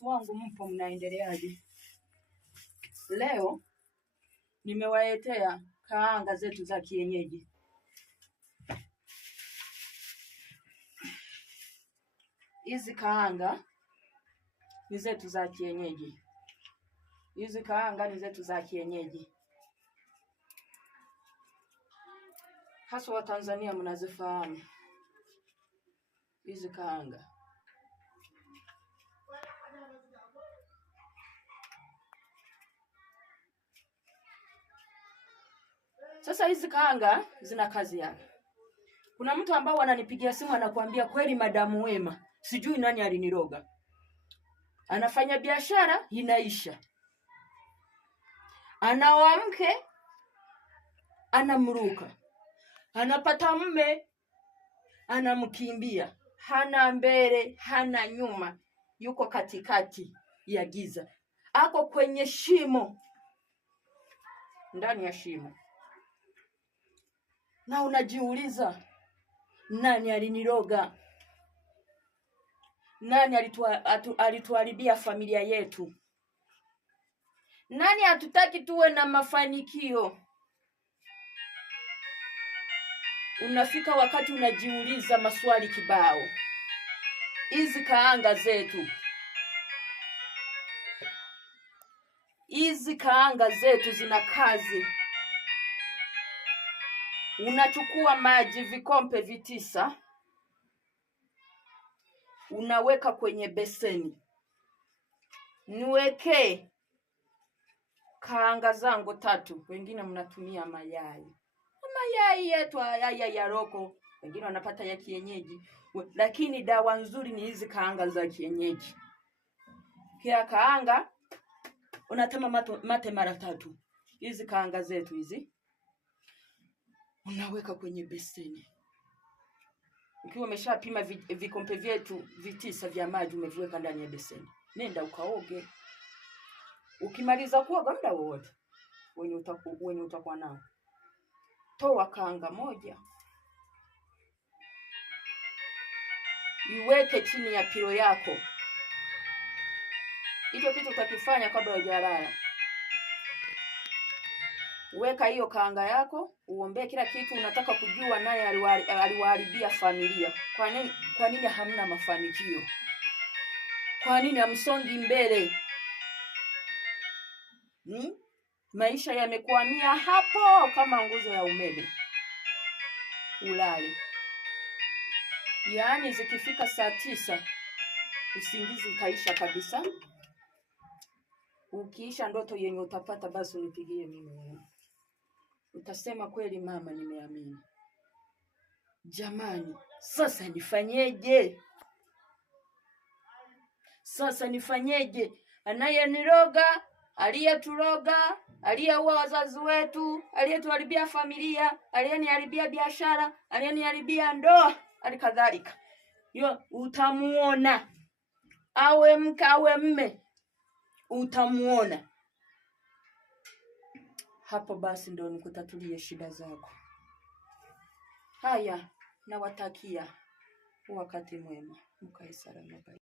watu wangu, mpo mnaendeleaje? Leo nimewaletea kaanga zetu za kienyeji. Hizi kaanga ni zetu za kienyeji. Hizi kaanga ni zetu za kienyeji. Hasa wa Tanzania mnazifahamu hizi kaanga. Sasa hizi kaanga zina kazi yake. Kuna mtu ambao wananipigia simu anakuambia kweli Madamu Wema, sijui nani aliniroga. Anafanya biashara inaisha. Anaoa mke anamruka. Anapata mume anamkimbia. Hana mbele, hana nyuma. Yuko katikati ya giza. Ako kwenye shimo. Ndani ya shimo. Na unajiuliza, nani aliniroga? Nani alituharibia familia yetu? Nani hatutaki tuwe na mafanikio? Unafika wakati unajiuliza maswali kibao. Hizi kaanga zetu. Hizi kaanga zetu zina kazi. Unachukua maji vikombe 9. Unaweka kwenye beseni. Niweke kaanga zangu 3. Wengine mnatumia mayai. Mayai yetu haya ya roko. Wengine wanapata ya kienyeji. Lakini dawa nzuri ni hizi kaanga za kienyeji. Kia kaanga unatema mate mara 3. Hizi kaanga zetu hizi unaweka kwenye beseni. Ukiwa umeshapima vikombe vyetu 9 vya maji umeviweka ndani ya beseni. Nenda ukaoge. Ukimaliza kuoga muda wote wenye utakuwa nao, toa kaanga moja. Iweke chini ya pilo yako. Hicho kitu utakifanya kabla hujalala. Weka hiyo kaanga yako, uombe kila kitu. Unataka kujua naye aliwaharibia familia. Kwa nini hamna mafanikio? Kwa nini hamsongi mbele? Maisha yamekwamia hapo kama nguzo ya umeme. Ulale. Yaani zikifika saa 9 usingizi utaisha kabisa. Ukiisha ndoto yenye utapata basi unipigie mimi. Utasema kweli mama, nimeamini. Jamani, sasa nifanyeje? Sasa nifanyeje? Anayeniroga, aliyeturoga, aliyeua wazazi wetu, aliyetuharibia familia, aliyeniharibia biashara, aliyeniharibia ndoa, alikadhalika. Utamuona. Awe mke awe mme, utamuona. Hapo basi ndio nikutatulie shida zako. Haya, nawatakia wakati mwema. Mkae salama.